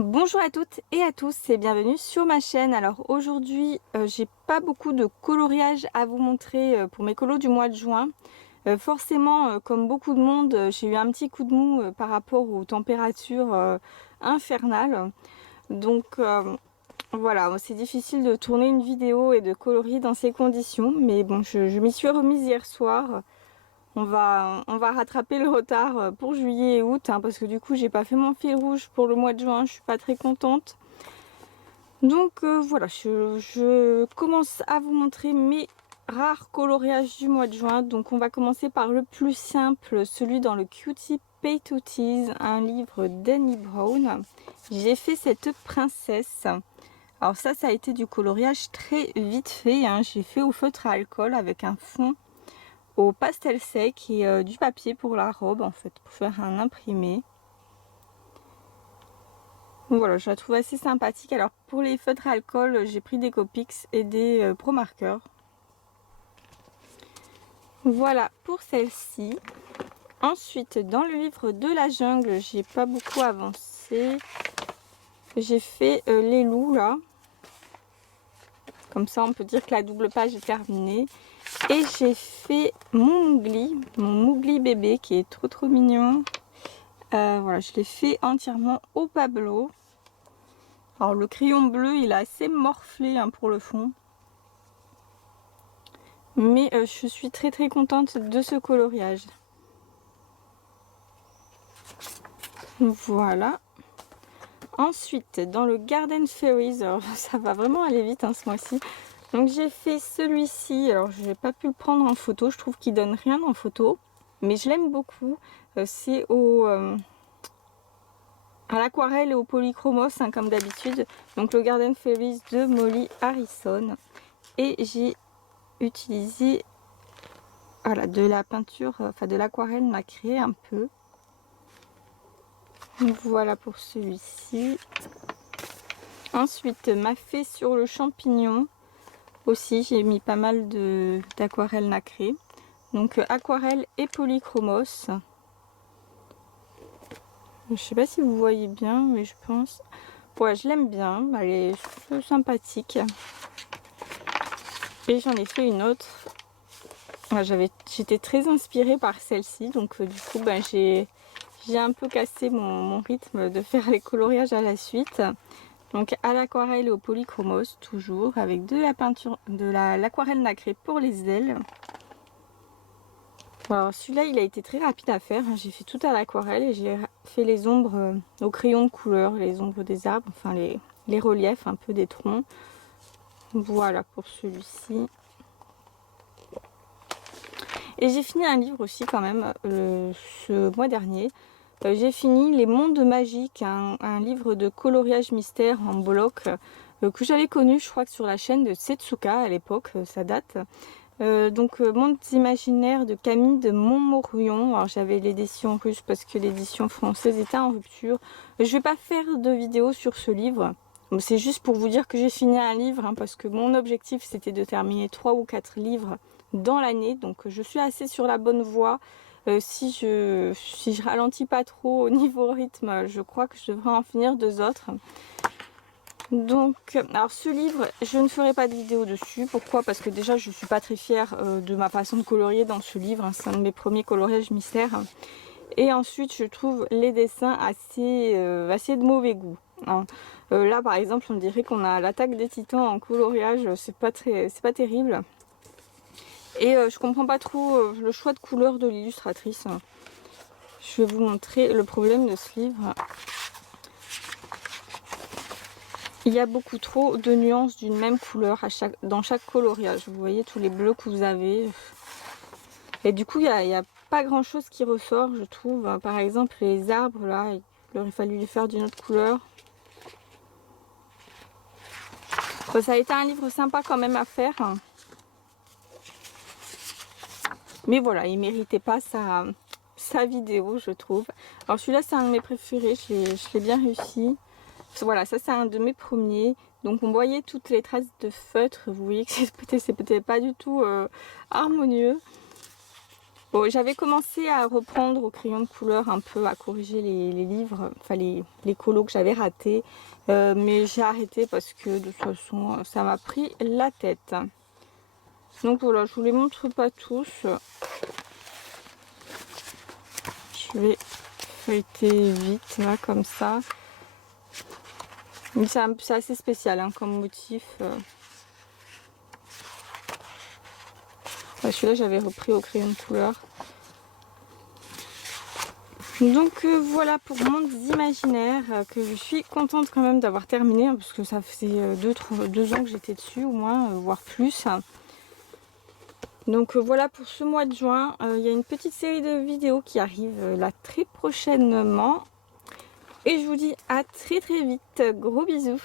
Bonjour à toutes et à tous et bienvenue sur ma chaîne. Alors aujourd'hui j'ai pas beaucoup de coloriage à vous montrer pour mes colos du mois de juin. Forcément comme beaucoup de monde j'ai eu un petit coup de mou par rapport aux températures infernales. Donc voilà, c'est difficile de tourner une vidéo et de colorier dans ces conditions. Mais bon, je m'y suis remise hier soir. On va rattraper le retard pour juillet et août hein, parce que du coup j'ai pas fait mon fil rouge pour le mois de juin, je suis pas très contente. Donc voilà, je commence à vous montrer mes rares coloriages du mois de juin. Donc on va commencer par le plus simple, celui dans le Cutie Patooties, un livre d'Annie Brown. J'ai fait cette princesse. Alors ça a été du coloriage très vite fait, hein. J'ai fait au feutre à alcool avec un fond au pastel sec et du papier pour la robe en fait, pour faire un imprimé. Voilà, je la trouve assez sympathique. Alors pour les feutres à alcool, j'ai pris des Copics et des Pro Markers. Voilà pour celle-ci. Ensuite, dans le livre de la jungle, j'ai pas beaucoup avancé. J'ai fait les loups là. Comme ça, on peut dire que la double page est terminée. Et j'ai fait mon Mougli bébé qui est trop mignon. Voilà, je l'ai fait entièrement au Pablo. Alors le crayon bleu, il est assez morflé hein, pour le fond. Mais je suis très contente de ce coloriage. Voilà. Ensuite, dans le Garden Fairies, alors ça va vraiment aller vite hein, ce mois-ci. Donc j'ai fait celui-ci, alors je n'ai pas pu le prendre en photo, je trouve qu'il donne rien en photo. Mais je l'aime beaucoup, c'est à l'aquarelle et au polychromos hein, comme d'habitude. Donc le Garden Fairies de Molly Harrison. Et j'ai utilisé voilà, de la peinture, enfin de l'aquarelle nacrée un peu. Voilà pour celui-ci. Ensuite, ma fée sur le champignon. Aussi, j'ai mis pas mal d'aquarelle nacrée. Donc aquarelle et polychromos. Je sais pas si vous voyez bien, mais je pense. Ouais, je l'aime bien. Elle est sympathique. Et j'en ai fait une autre. J'étais très inspirée par celle-ci. Donc du coup, j'ai un peu cassé mon rythme de faire les coloriages à la suite. Donc à l'aquarelle et au polychromos, toujours, avec de la peinture, de l'aquarelle nacrée pour les ailes. Alors celui-là, il a été très rapide à faire. J'ai fait tout à l'aquarelle et j'ai fait les ombres au crayon de couleur, les ombres des arbres, enfin les reliefs un peu des troncs. Voilà pour celui-ci. Et j'ai fini un livre aussi quand même ce mois dernier. J'ai fini Les Mondes Magiques, un livre de coloriage mystère en bloc que j'avais connu, je crois que sur la chaîne de Setsuka à l'époque, ça date. Donc Mondes Imaginaires de Camille de Montmorillon. Alors j'avais l'édition russe parce que l'édition française était en rupture. Je vais pas faire de vidéo sur ce livre. C'est juste pour vous dire que j'ai fini un livre hein, parce que mon objectif c'était de terminer 3 ou 4 livres dans l'année. Donc je suis assez sur la bonne voie. Si je ralentis pas trop au niveau rythme, je crois que je devrais en finir 2 autres. Donc, alors ce livre, je ne ferai pas de vidéo dessus. Pourquoi? Parce que déjà, je suis pas très fière de ma façon de colorier dans ce livre. Hein. C'est un de mes premiers coloriages mystères. Et ensuite, je trouve les dessins assez de mauvais goût. Hein. Là, par exemple, on dirait qu'on a l'attaque des titans en coloriage. C'est pas terrible. Et je comprends pas trop le choix de couleur de l'illustratrice. Je vais vous montrer le problème de ce livre. Il y a beaucoup trop de nuances d'une même couleur dans chaque coloriage. Vous voyez tous les bleus que vous avez. Et du coup, il n'y a pas grand chose qui ressort, je trouve. Par exemple, les arbres, là, il aurait fallu les faire d'une autre couleur. Bon, ça a été un livre sympa quand même à faire. Mais voilà, il ne méritait pas sa vidéo, je trouve. Alors celui-là, c'est un de mes préférés. Je l'ai bien réussi. Voilà, ça c'est un de mes premiers. Donc on voyait toutes les traces de feutre. Vous voyez que c'est peut-être pas du tout harmonieux. Bon, j'avais commencé à reprendre au crayon de couleur un peu, à corriger les livres, enfin les colos que j'avais ratés. Mais j'ai arrêté parce que de toute façon, ça m'a pris la tête. Donc voilà, je vous les montre pas tous. Je vais feuilleter vite, là, comme ça. Mais c'est assez spécial hein, comme motif. Ouais, celui-là, j'avais repris au crayon de couleur. Donc voilà pour Mondes Imaginaires que je suis contente quand même d'avoir terminé hein, parce que ça faisait 2 ans que j'étais dessus au moins, voire plus. Donc voilà pour ce mois de juin. Il y a une petite série de vidéos qui arrive là très prochainement. Et je vous dis à très très vite. Gros bisous.